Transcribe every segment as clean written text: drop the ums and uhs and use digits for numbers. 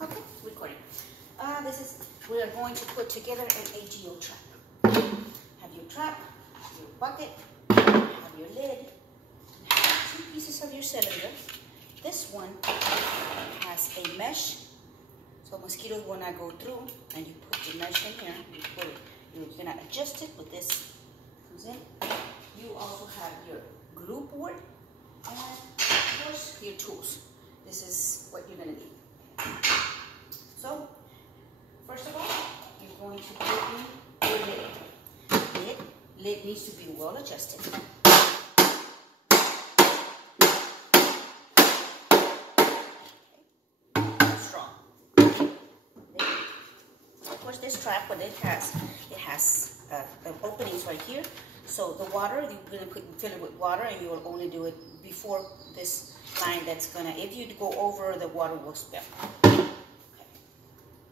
Okay, recording. We are going to put together an AGO trap. Have your trap, your bucket, have your lid, have 2 pieces of your cylinder. This one has a mesh, so mosquitoes will not go through, and you put the mesh in here. You're gonna adjust it with this. Comes in. You also have your glue board, and of course your tools. This is what you're gonna need. So, first of all, you're going to put in your lid. Lid needs to be well adjusted. Okay. Strong. Of course, this trap, what it has openings right here. So the water, you're going to fill it with water, and you will only do it before this line that's gonna, if you go over, the water will spill. Okay.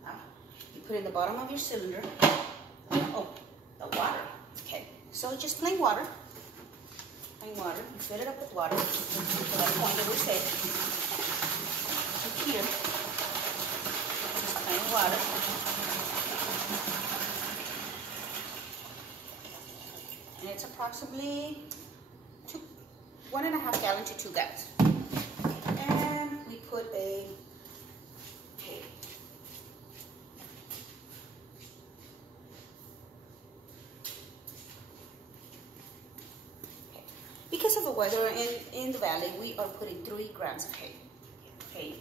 Now, you put in the bottom of your cylinder, oh, the water. Okay, so just plain water. Plain water, you fill it up with water to that point that we said. To here, just plain water. And it's approximately 1.5 gallons to 2 gallons. And we put a hay. Because of the weather in the valley, we are putting 3 grams of hay. Okay.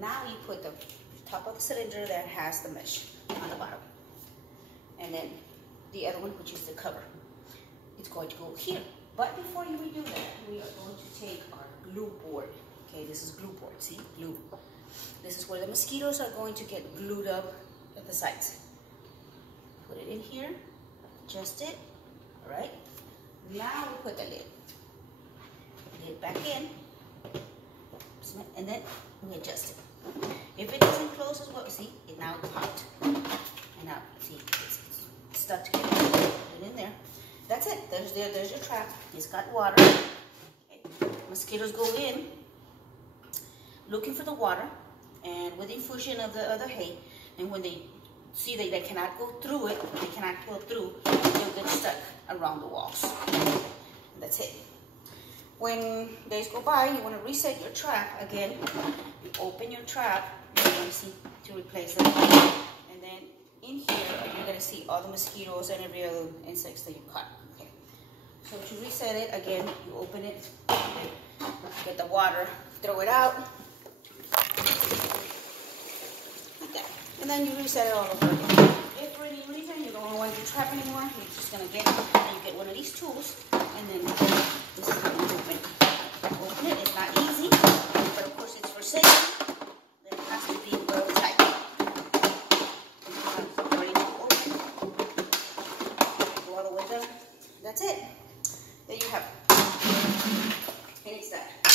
Now you put the top of the cylinder that has the mesh on the bottom. And then the other one, which is the cover, it's going to go here. But before we do that, we are going to take our glue board. Okay, this is glue board, see, glue. This is where the mosquitoes are going to get glued up at the sides. Put it in here, adjust it, all right? Now we put the lid. Lid back in, and then we adjust it. If it doesn't close as well, see, it now popped. And now, see, it's stuck together. Put it in there. That's it. There's your trap. It's got water. Okay. Mosquitoes go in looking for the water, and with the infusion of the other hay, and when they see that they cannot go through it, they cannot go through, they'll get stuck around the walls. And that's it. When days go by, you want to reset your trap again. You open your trap, you're going to see to replace it, and then in here, you're going to see all the mosquitoes and every other insects that you caught. Okay. So to reset it, again, you open it, get the water, throw it out, like that. And then you reset it all over again. If for any reason you don't want your trap anymore, you're just going to get one of these tools, and then this is how you open it. Open it, it's not easy, but of course it's for safety. It has to be well tight. That's it. There you have it. And it's done.